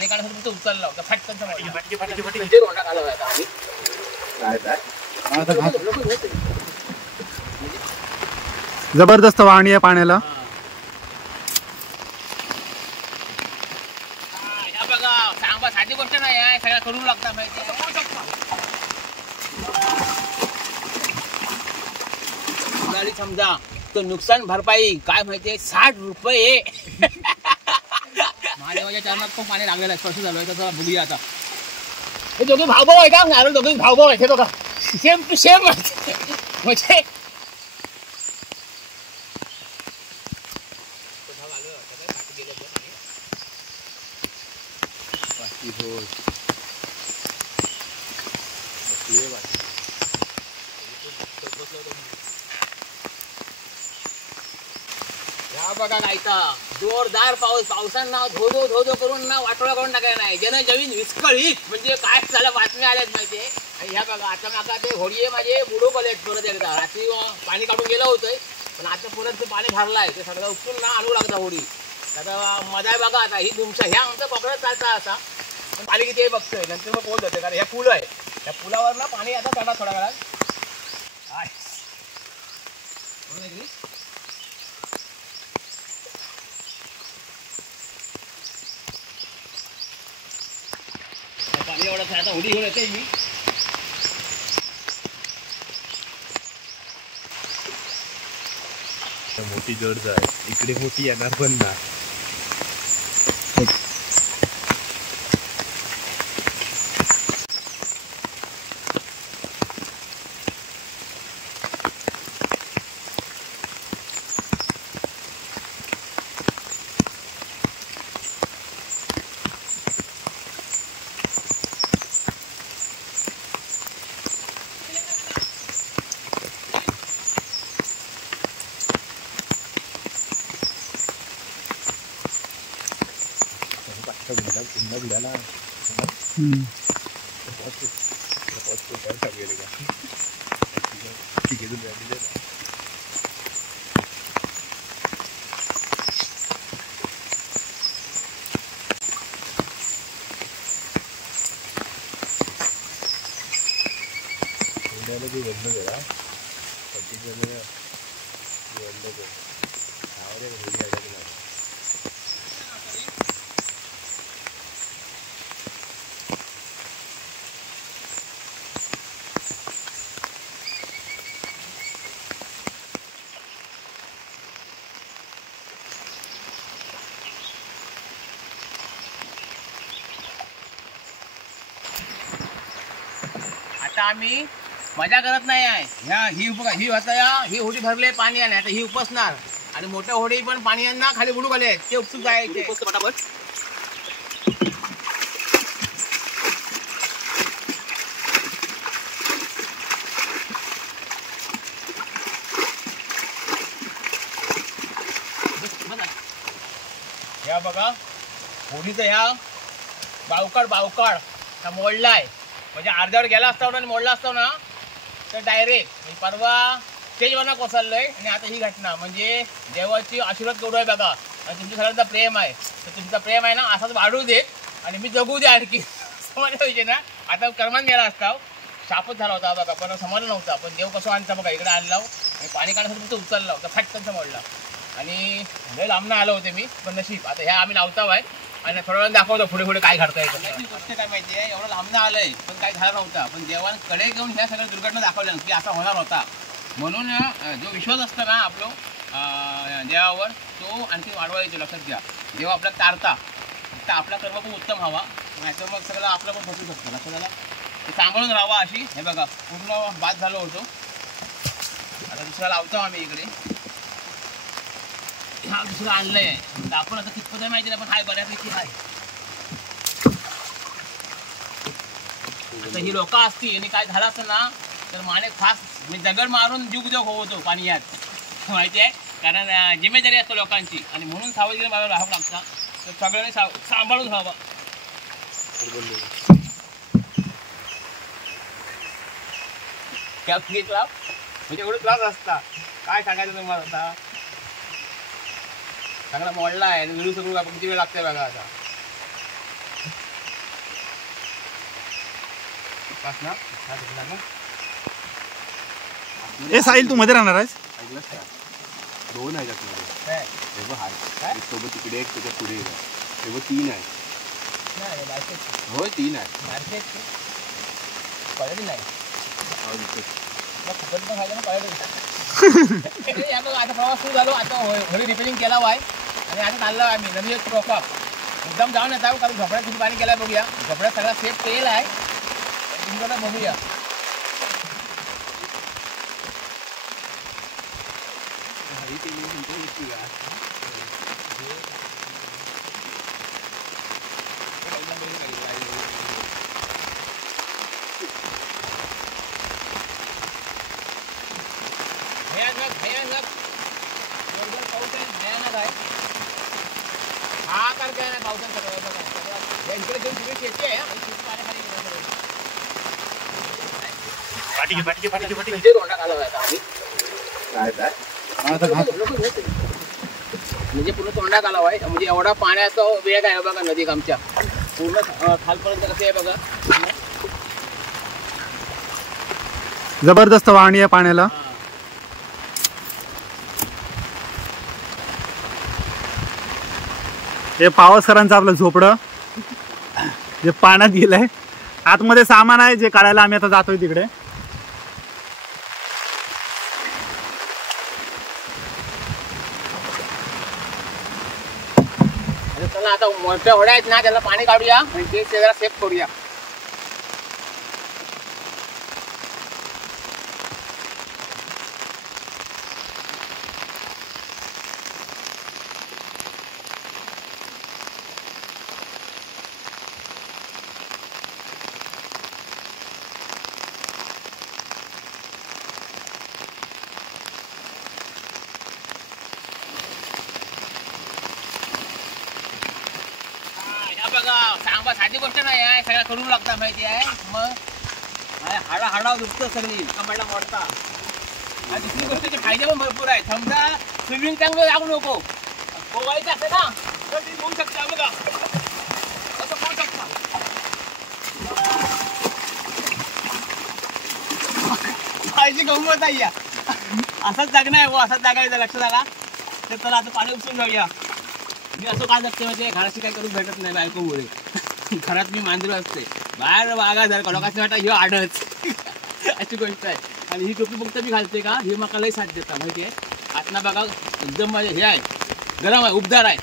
पाणी काढण्यासाठी तुमचं उचललं होतं फटकन जबरदस्त वाहणी आहे पाण्याला. ह्या बघा सांगा साधी गोष्ट नाही आहे, सगळ्या करू लागतात माहिती समजा तो नुकसान भरपाई काय माहितीये 60 रुपये. महादेवाच्या चरणात खूप पाणी लागलेलं आहे, स्पर्श झालोय तर चला बघूया आता. हे दोघे भाऊ आहे का नारळ दोघे भाऊ आहेत हे बघा सेम टू सेम म्हणजे बघा गायचा जोरदार पाऊस पावसांना धोधो धोधो करून ना वाटोळा करून टाकाय नाही जनजमीन विस्कळीत म्हणजे काय झालं बातम्या आल्यात माहितीये. आणि ह्या बघा आता माका ते होडीये माझे बुडो कलेट परत एकदा रात्री पाणी काढून गेलं होतं पण आता परत ते पाणी भरलाय ते सगळं उचलून ना आणू लागतं होडी. आता मजा बघा आता ही तुमच्या ह्या आमचा पकडत चालता असा पण पाणी किती बघतोय नंतर मग पोहोच होते कारण ह्या पूल आहे त्या पुलावर ना पाणी आता चढा थोड्या वेळात. पाणी एवढं आता होडी घेऊन येते मी. मोठी जड आहे इकडे मोठी येणार पण ना. आता आम्ही मजा करत नाही आहे ह्या ही आता ही होडी भरले पाणी आले आता ही उपसणार आणि मोठ्या होडी पण पाणी यांना खाली बुडू आले ते उपसून जायचे पटापट. ह्या बघा होडीचा ह्या बावकाड हा मोडलाय म्हणजे अर्ध्यावर गेला असता ना मोडला असता ना तर डायरेक्ट परवा स्टेजवरनं कोसळलंय. आणि आता ही घटना म्हणजे देवाची आशीर्वाद केवढं आहे बघा आणि तुमच्या सगळ्यांचा प्रेम आहे तर तुमचा प्रेम आहे ना असाच वाढू दे आणि मी जगू दे आणखी समाज पाहिजे ना. आता कर्मात गेला असता शापच झाला होता बघा पण समाज नव्हता पण देव कसं आणता बघा इकडे आणला आणि पाणी काढण्यासाठी तुमचं उचलला होता फटकन मोडला आणि लय लांबनं आलं होते मी पण नशीब आता ह्या आम्ही लावताव आहे आणि थोड्या वेळ दाखवतो पुढे पुढे काय घडतंय. गोष्ट काय माहिती आहे एवढं लांबनं आलंय पण काय झालं नव्हता पण देवांकडे घेऊन ह्या सगळ्या दुर्घटना दाखवल्या की असा होणार होता म्हणून जो विश्वास असतो ना आपलं देवावर तो आणखी वाढवा येतो. लक्षात घ्या देव आपल्याला तारता तर आपला कर्म पण उत्तम व्हावा नाहीतर मग सगळं आपलं पण फसू शकतं. लक्षात झालं ते सांभाळून राहावा अशी. हे बघा पूर्ण बाद झालो होतो आता दुसरा लावतो आम्ही इकडे हा दुसरं आणलंय आहे आपण आता कितपत माहिती नाही पण हाय बऱ्यापैकी हाय. आता ही लोक असती आणि काय झालं असतं ना तर माने खास म्हणजे दगड मारून जुग होतो पाणी यात माहिती आहे कारण जिम्मेदारी असतो लोकांची आणि म्हणून सावधगिरी मला राहावं लागतं तर सगळ्यांनी सांभाळून राहावं. कॅप घेतला म्हणजे एवढं त्रास असता काय सांगायचं तुम्हाला आता सगळा मोडला आहे आणि विरू सगळं किती वेळ लागतंय बघा आता. ए साहिल तू मध्ये राहणार आहेस? ऐकलंस का? 2 आहेत आतमध्ये. हे बघ हाय. एक सोबत तिकडे एक त्याच्या पुढे एक आहे. हे बघ 3 आहेत. होय 3 आहेत. आता प्रवास सुरू झालो. आता होळी रिपेरिंग केला वाय आणि आता चाललो आम्ही नदी प्रॉपर एकदम जाऊन येत आहोत. कारण झोपड्यात किती पाणी केलाय बघूया. झोपड्यात सगळा सेफ तेल आहे. तुमच्याकडे बघूया. भयानक जोरदार पाऊस आहे. भयानक आहे. हा तर काय नाही पावसानं सगळं बघा. इकडे दोन तिकडे शेती आहे आणि शेती पाण्याखाली रोंडा घालावा म्हणजे पूर्ण तोंडा घालावा आहे. म्हणजे एवढा पाण्याचा वेग आहे बघा नदीत आमच्या पूर्ण खालपर्यंत कसे आहे बघा. जबरदस्त वाहणी आहे पाण्याला. हे पावसकरांचं आपलं झोपडं जे पाण्यात गेलंय. आतमध्ये सामान आहे जे काढायला आम्ही आता जातोय तिकडे. चला आता मोठ्या होड्या आहेत ना त्याला पाणी काढूया आणि ते जरा सेफ करूया. बघा सांगा साधी गोष्ट नाही आहे. सगळं करू लागता माहिती आहे. मग हाडा दुखतं सगळी कमळला मोडता. आणि दुसरी गोष्टीचे फायदे पण भरपूर आहेत. समजा स्विमिंग चांगलं लागू नको पोवायचं असतं ना तर ती होऊ शकता. बघा असं होऊ शकता. पाहिजे गंमत आहे. असाच जागणं आहे. असाच जागायचं लक्ष लागा. तर चला आता पाणी उपसून जाऊया. मी असं काय जगते म्हणजे घराशी काही करून भेटत नाही बायकोमुळे. घरात मी मांजर असते बाहेर वागा जर लोकांचं वाटतं ह्यो आडच अशी गोष्ट आहे. आणि ही टोपी फक्त मी घालते का हे मका लई साथ देता माहिती आहे. आतनं बघा एकदम माझे हे आहे गरम आहे उबदार आहे.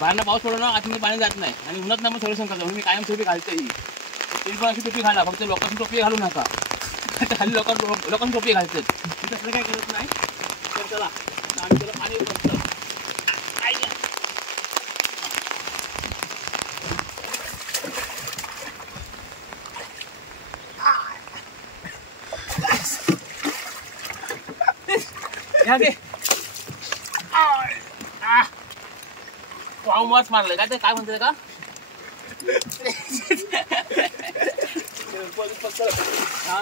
बाहेरनं पाऊस पडलो ना आतमध्ये पाणी जात नाही. आणि उन्हात ना मग सोल्युशन करतो. मी कायम टोपी घालते. ही तुम्ही पण अशी टोपी घाला. फक्त लोकांची टोपी घालू नका. खाली लोकांची टोपी घालतात. मी तसलं काय करत नाही. तर चला आम्ही त्याला पाणी उपसतो. वाव मस्त मारलंय काय ते काय म्हणते का.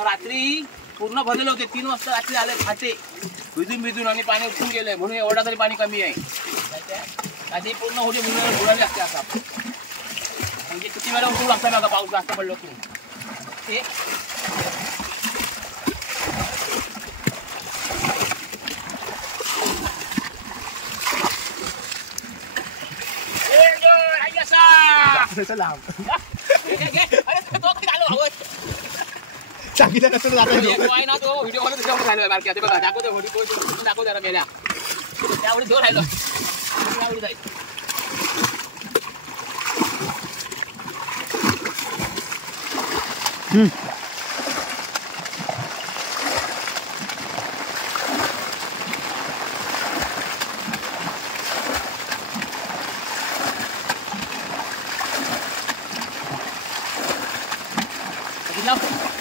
रात्री पूर्ण भरलेले होते. 3 वाजता रात्री आले फाटे भिजून आणि पाणी उठून गेलंय म्हणून एवढा तरी पाणी कमी आहे. आधी पूर्ण होते बुडाले असते आता. म्हणजे किती वेळा उठू लागतं बघा पाऊस जास्त पडलो की.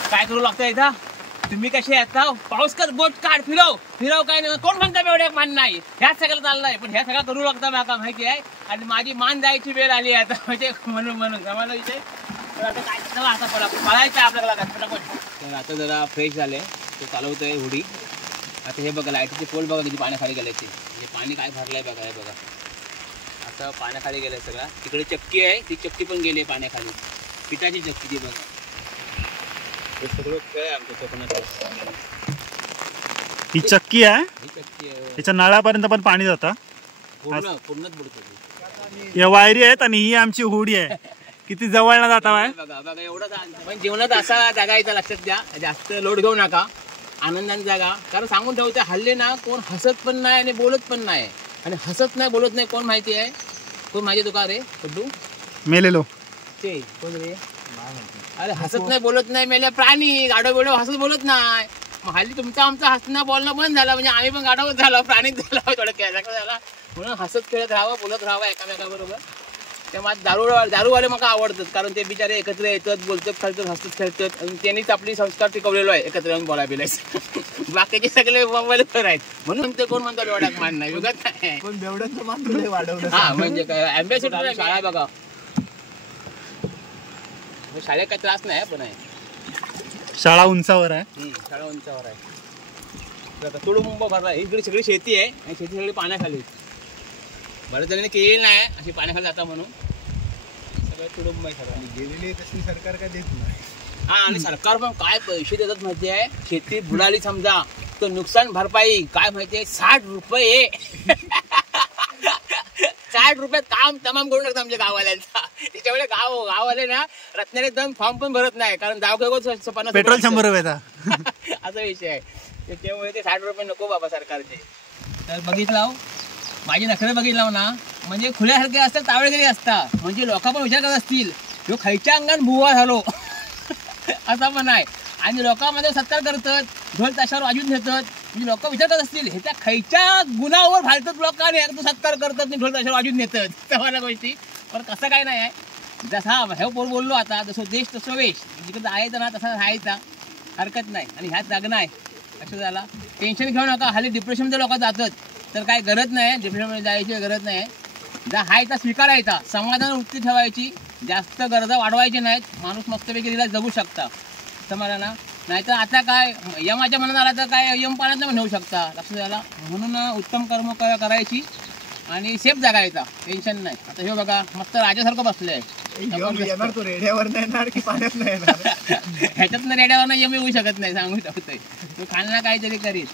काय करू लागतं इथं. तुम्ही कसे येता पाऊस कर बोट काढ फिरव काय नाही. कोण म्हणता एवढ्या मान नाही. ह्याच सगळं चाललंय पण ह्या सगळं करू लागता मला माहिती आहे. आणि माझी मान जायची वेळ आली आता म्हणजे म्हणून आम्हाला इथे आता काय चला आता पळायचं आपल्याला पटापट. तर आता जरा फ्रेश झाले ते चालवतोय होडी. आता हे बघा लाईटीचे पोल बघा किती पाण्याखाली गेले. ते म्हणजे पाणी काय भरलंय बघा. हे बघा आता पाण्याखाली गेलंय सगळं. तिकडे चक्की आहे ती चक्की पण गेली पाण्याखाली. पिठाची चक्की ती बघा. हे सगळं खेळ आहे आमच्या कोकणात. ही चक्की आहे, ही चक्की आहे. त्याच्या नळापर्यंत पण पाणी जातं. पूर्णच बुडतो. या वायरी आहेत आणि ही आमची होडी आहे. किती जवळ जाता आहे बघा बघा एवढं. पण जीवनात असा जागा येतं, लक्षात द्या. जास्त लोड घेऊ नका, आनंदाने जागा. कारण सांगून ठेवते हल्ले ना कोण हसत पण नाही आणि बोलत पण नाही. आणि हसत नाही बोलत नाही कोण माहिती आहे? कोण माहिती तुका रे पड्डू? मेलेलो ते कोण रे? अरे हसत नाही बोलत नाही मेल्या प्राणी. गाडो बिडो हसत बोलत नाही. मग हल्ली तुमचं आमचं हसणं बोलणं बंद झालं. म्हणजे आम्ही पण गाडोच झालो, प्राणीच झालो, थोडं खेळायचं झाला. म्हणून हसत खेळत राहावं, बोलत राहावं एकामेकाबरोबर. तेव्हा दारूवाले मला आवडतात. कारण ते बिचारे एकत्र येतात, बोलतात, खेळतात, हसतात, खेळतात. आणि त्यांनीच आपली संस्कार टिकवलेलो आहे, एकत्र येऊन बोलाय बिलायचं. बाकीचे सगळे मोबाईल खरं आहेत. म्हणून ते कोण म्हणतात एवढ्याक मान नाही युगात नाही. पण बेवड्यांचं मान वाढवलं. हा म्हणजे काय अँबॅसिडर शाळा बघा. शाळेत काही त्रास नाही पण आहे. शाळा उंचावर आहे. शाळा उंचावर आहे. तुडुंब भरला. इकडे सगळी शेती आहे आणि शेती सगळी पाण्याखाली. बऱ्याच जणांनी केली नाही अशी पाण्याखाली जाता म्हणून. सगळं तुडुंब आहे सगळं. गेलेली तशी सरकार काय देत नाही. हा आणि सरकार पण काय पैसे देतात माहिती आहे? शेती बुडाली समजा तर नुकसान भरपाई काय माहितीये? 60 रुपये. 60 रुपयात काम तमाम करून टाकतात आमच्या गावाल्यांचा. त्याच्यामुळे गाववाले ना रत्नागिरीत जाऊन फॉर्म पण भरत नाही. कारण पेट्रोल 100 रुपयाचा असा विषय आहे. त्याच्यामुळे ते 60 रुपये नको बाबा सरकारचे. तर बघितलं माझी नखरे बघितलं ना, म्हणजे खुल्यासारखे असतात, तावळेगिरी असतात. म्हणजे लोक पण विचार करत असतील ह्यो खायच्या अंगान बुवा झालो असा पण आहे. आणि लोकांमध्ये सत्कार करतात, ढोल ताशावर वाजून घेतात. म्हणजे लोक विचार करत असतील ह्याच्या खायच्या गुणावर घालतात लोकांनी सत्कार करतात आणि ढोल ताशावर वाजून घेतात. सगळ्या गोष्टी. पण कसं काय नाही आहे. जसा हे बोललो आता, जसं देश तसं वेश. जिकडे जायचं ना तसा राहायचा, हरकत नाही. आणि ह्यात जगणं आहे. लक्षात झाला. टेन्शन घेऊ नका. हल्ली डिप्रेशनमध्ये लोक जातात तर काय गरज नाही. डिप्रेशनमध्ये जायची गरज नाही. ज्या हाय त्या स्वीकारायचा, समाधान वृत्ती ठेवायची, जास्त गरजा वाढवायची नाहीत. माणूस मस्तपैकी तिला जगू शकता. समजा ना. नाहीतर आता काय यमाच्या मनात आला तर काय यम पाण्यात पण नेऊ शकता. लक्षात झाला. म्हणून उत्तम कर्म करायची आणि सेफ जगायचा. टेन्शन नाही. आता हे बघा मस्त राजासारखं बसलंय. येणार तो रेड्यावर नाही येणार की पाण्यात नाही येणार. ह्याच्यातनं रेड्यावर यम येऊ शकत नाही, सांगू शकतोय. तो खालना काहीतरी करीत.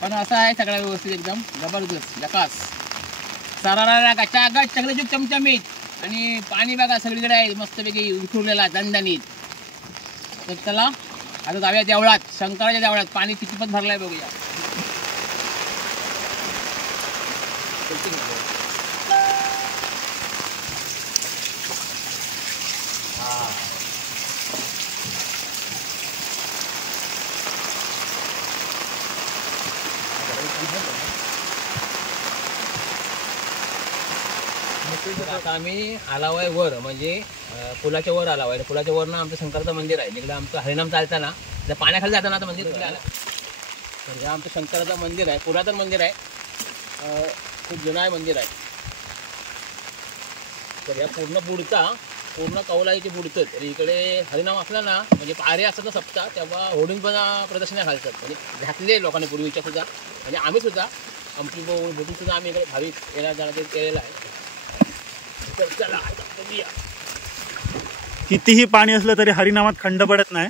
पण असं आहे सगळ्या व्यवस्थित एकदम जबरदस्त जकास. सरारा गचागच सगळे चमचमीत. आणि पाणी बघा सगळीकडे आहे मस्तपैकी उठवलेला दणदणीत. तर चला आता जाऊया देवळात, शंकराच्या देवळात. पाणी किती पण भरलंय बघूया. आता आम्ही आलावाय वर, म्हणजे पुलाच्या वर आलावाय. पुलाच्या वर ना आमचं शंकराचं मंदिर आहे. जिकडे आमचं हरिनाम चालताना जर पाण्याखाली जाताना आता मंदिर तिकडे आलं तर हे आमचं शंकराचं मंदिर आहे. पुरातन मंदिर आहे. खूप जुनं आहे मंदिर आहे. तर या पूर्ण कौलाईचे बुडतं. तर इकडे हरिनाम असला ना, म्हणजे पारे असतात ना सप्ताह, तेव्हा होर्डिंग पण प्रदर्शना घालतात. म्हणजे घातले लोकांनी पूर्वीच्या सुद्धा. म्हणजे आम्ही सुद्धा आमची बोटून सुद्धा आम्ही इकडे भाविक येणार जाणार केलेलं आहे. तर चला आता बघूया. कितीही पाणी असलं तरी हरिनामात खंड पडत नाही.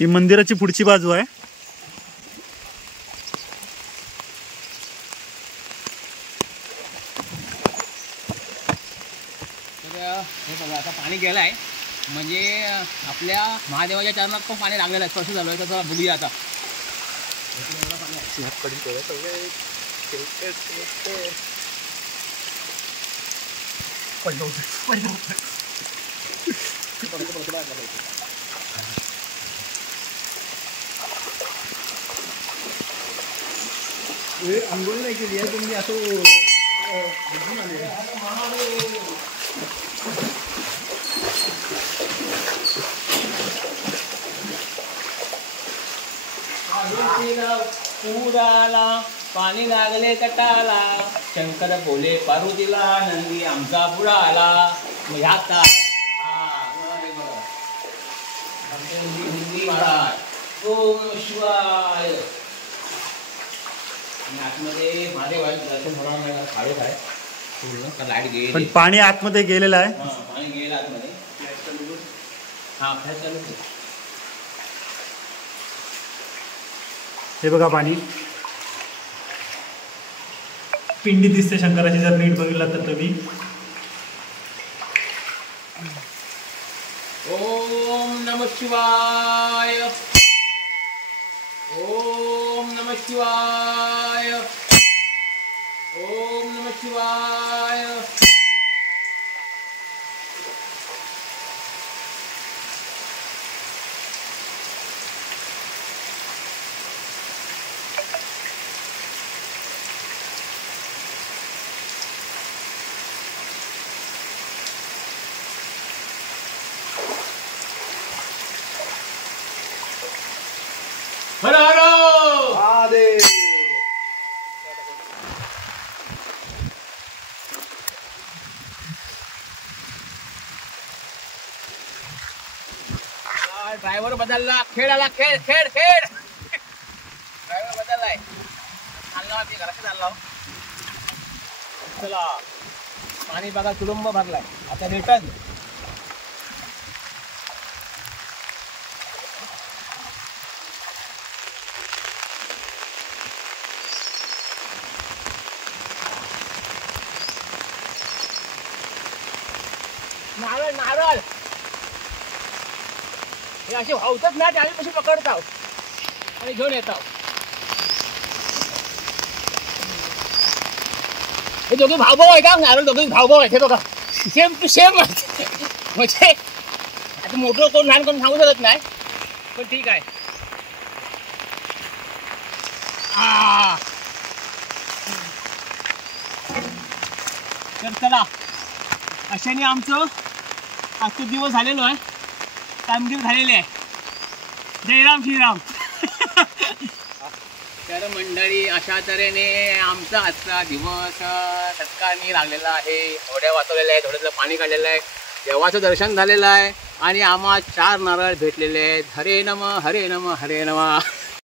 ही मंदिराची पुढची बाजू आहे. हे बघा आता पाणी गेलाय, म्हणजे आपल्या महादेवाच्या चरणात पण पाणी लागलेलं आहे. स्पर्श झालं आहे. तर चला बघूया आता. आंघोळ नाही केली आहे तुम्ही असं पुराला पाणी लागले कटाला, शंकर बोले पार्वतीला, नंदी आमचा बुडाला. ह्यात हिंदी महाराज ओम नमः शिवाय. आणि आतमध्ये महादेव आहे, दर्शन होणार नाही, खाडे आहे पूर्ण, लाईट गेली. पण पाणी आतमध्ये गेलेलं आहे. पाणी गेलं आतमध्ये. हा फ्लॅश चालू. हे बघा पाणी, पिंडी दिसते शंकराची जर नीट बघितला तर तुम्ही. ओम नमः शिवाय. ओम नमः शिवाय. ओम नमः शिवाय. हर हर महादेव. ड्रायव्हर बदलला, खेळ आला, खेळ खेळ खेळ. ड्रायव्हर बदललाय. चाललो आम्ही घरात चाललो. चला पाणी बघा, तुडुंब भरलाय. आता रिटर्न. नारळ नारळ हे असे वाहतच नाही, आम्ही कशी पकडताव आणि घेऊन येताव. हे दोघे भाऊभाऊ आहे का? नारळ दोघे भाऊभाऊ आहेत. हे बघा सेम टू सेम. म्हणजे आता मोठं कोण लहान कोण सांगू शकत नाही, पण ठीक आहे. तर चला, अशाने आमचं आजचे दिवस झालेलो आहे, कामगिरी झालेली आहे. जय राम श्रीराम. तर मंडळी, अशा तऱ्हेने आमचा आजचा दिवस सत्कारणी लागलेला आहे. होड्या वाचवलेल्या आहेत, होड्यातलं पाणी काढलेलं आहे, देवाचं दर्शन झालेलं आहे आणि आम्हाला 4 नारळ भेटलेले आहेत. हरे नम हरे नम हरे नम.